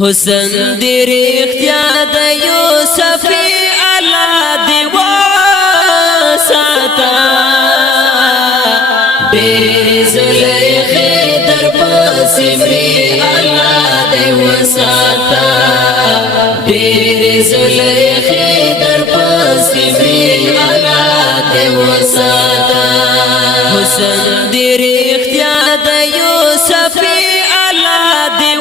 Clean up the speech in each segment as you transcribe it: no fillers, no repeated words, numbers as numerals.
حسن دی رختیا د یوسف الله دی واساتا ډېر زلیخې در پسې مې الله دی واساتا ډېر زلیخې در پسې مې الله دی واساتا حسن دی رختیا د یوسف الله دی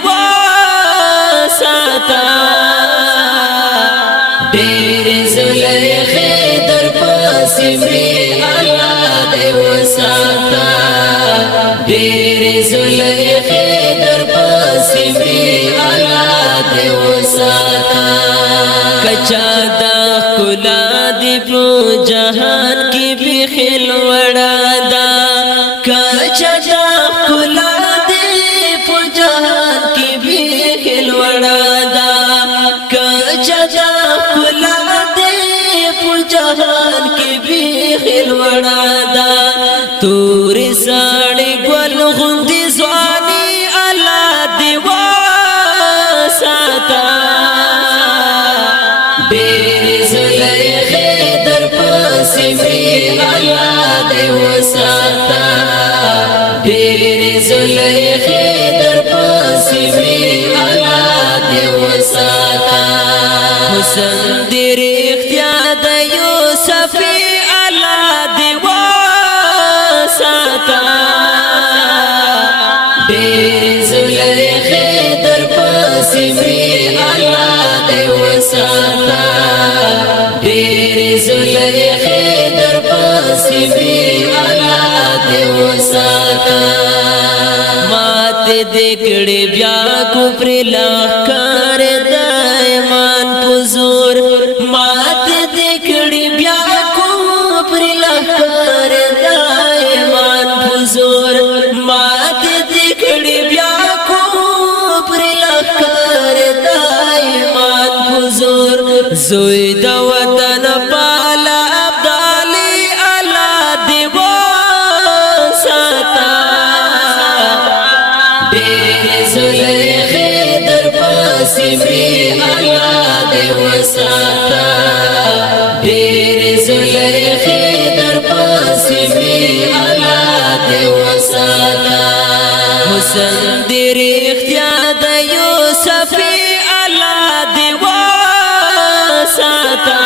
ډېر زلیخې در پسې مې الله دی وساتا ډېر زلیخې در پسې مې الله دی وساتا کچا د ښکلا دی په جهان کې بخیل وړا دا کچا د ښکلا دی په جهان کې بخیل وړا توري ساړي ګل غوندي ځواني الله دی واساتا ډېر زلیخې در پسې مې الله دی واساتا ډېر زلیخې در پسې مې الله دی واساتا حسن دی رختیا د یوسف الله دی ډېر زلیخې در پسې مې الله دی وساتا ډېر زلیخې در پسې مې الله دی وساتا ماته دې کړې بیا کفر لښکر د ایمان په زور ماته دې کړې بیا کفر لښکر د ایمان په زور ماته دې کړې بیا کفر لښکر د ایمان په زور زوی د وطن پاله ابدالي الله دې وساتا ډېر زلیخې در پسې مې الله دې وساتا ډېر زلیخې در پسې مې الله دې وساتا حسن دی رختیا د یوسف الله دی واساتا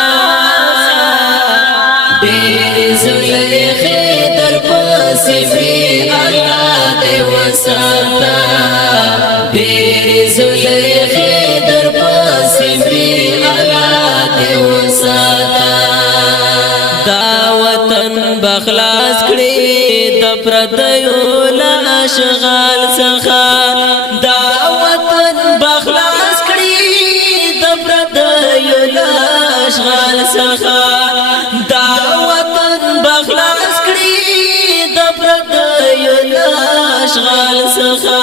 ډېر زلیخې در پسې مې الله دی وساتا ډېر زلیخې در پسې مې الله دی وساتا دا وطن بخلاص کړي د پردیو له اشغال څخه دا وطن بخلاص کړي د پردیو له اشغال څخه دا وطن بخلاص کړي د پردیو له اشغال څخه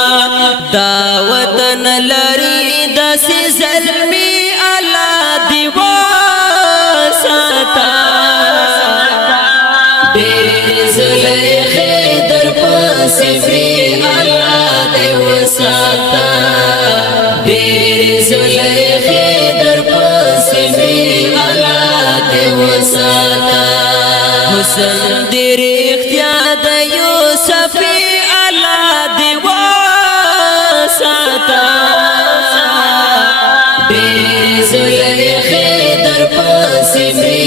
دا وطن لري داسې زلمي الله دی وساتا ډېر زلیخې در پسې مې الله دی وساتا ډېر زلیخې در پسې مې الله دی وساتا حسن دی رختیا د یوسف الله دی وساتا ډېر زلیخې در پسې مې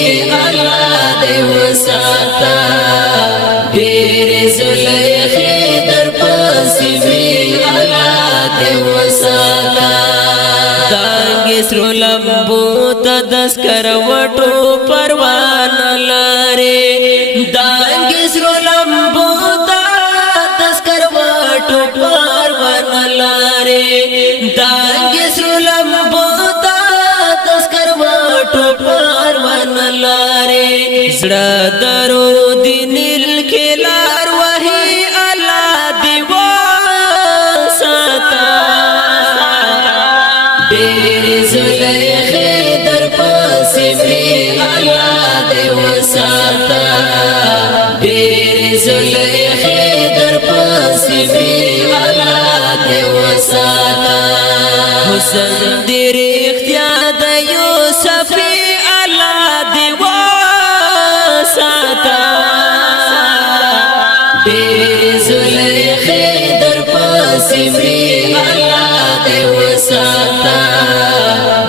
الله دی وساتا ډېر زلیخې در پسې مې الله دی وساتا دانګې سرو لمبو ته د سکروټو پروان لرې دانګې سرو لمبو ته د سکروټو پروان لرې دانګې سرو لمبو ته د سکروټو پروان لرې زړه درو دی نیل کې لار وهي الله دی وساتا ډېر زلیخې در پسې مې الله دی وساتا ډېر زلیخې در پسې مې الله دی وساتا حسن دې رښتیا د یوسف الله دې وساته ډېرې زلیخې در پسې مري الله دې وساته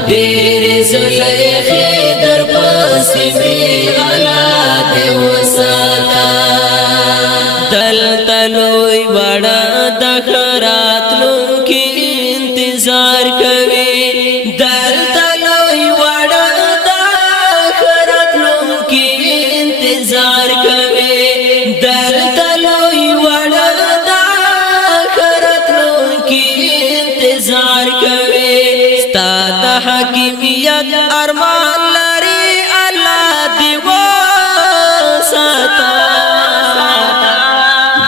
ډېرې زلیخې در پسې مري الله دې وساته دلته لوی وړه د راتلونکي انتظار کوي دلته لوی وړه د راتلونکي انتظار کوي دلته لوی وړه د راتلونکي انتظار کوي ستا د حکیمیت ارمان لري الله دې وساته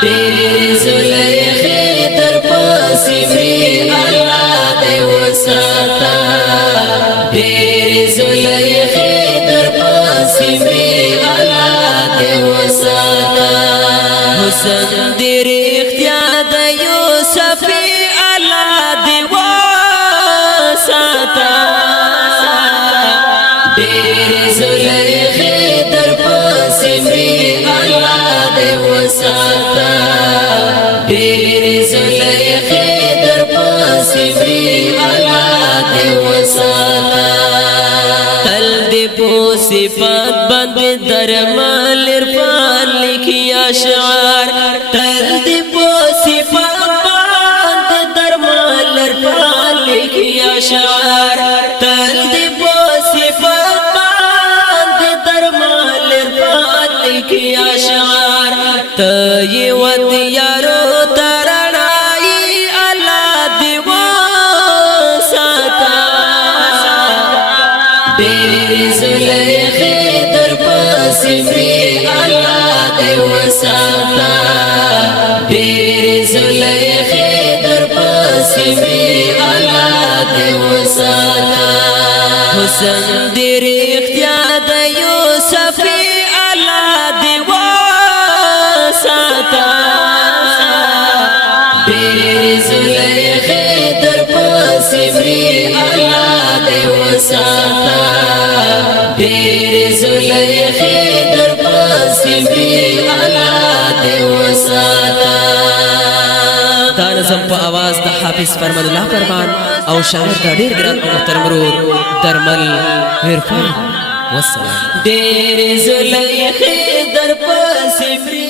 ډېرې زلیخې در پسې مري الله دې وساته ډېرې زلیخې در پسې مري الله دې وساته حسن دې رښتیا د یوسف الله دې وساته ډېرې زلیخې در پسې مري الله دې وساته ډېرې زلیخې در پسې مري الله دې وساته تل دې په صفات باندې درمل عرفان لیکي اشعار تل دې په صفات باندې درمل عرفان لیکي اشعار تل دې په صفات باندې درمل عرفان لیکي اشعار ته یې ودیارو ترنای الله دې وساته ډېرې زلیخې در پسې مري الله دې وساته ډېرې زلیخې در پسې مري الله دې وساته حسن دې رښتیا د یوسف الله دې وساته ډېرې زلیخې در پسې مري الله دې وساته ډېرې زلیخې در پسې مري الله دې وساته دا نظم په आवाज د حافظ فرمان الله فرمان او شاعر دا ډېر ګران او محترم ورور درمل عرفان والسلام ډېرې زلیخې در پسې مري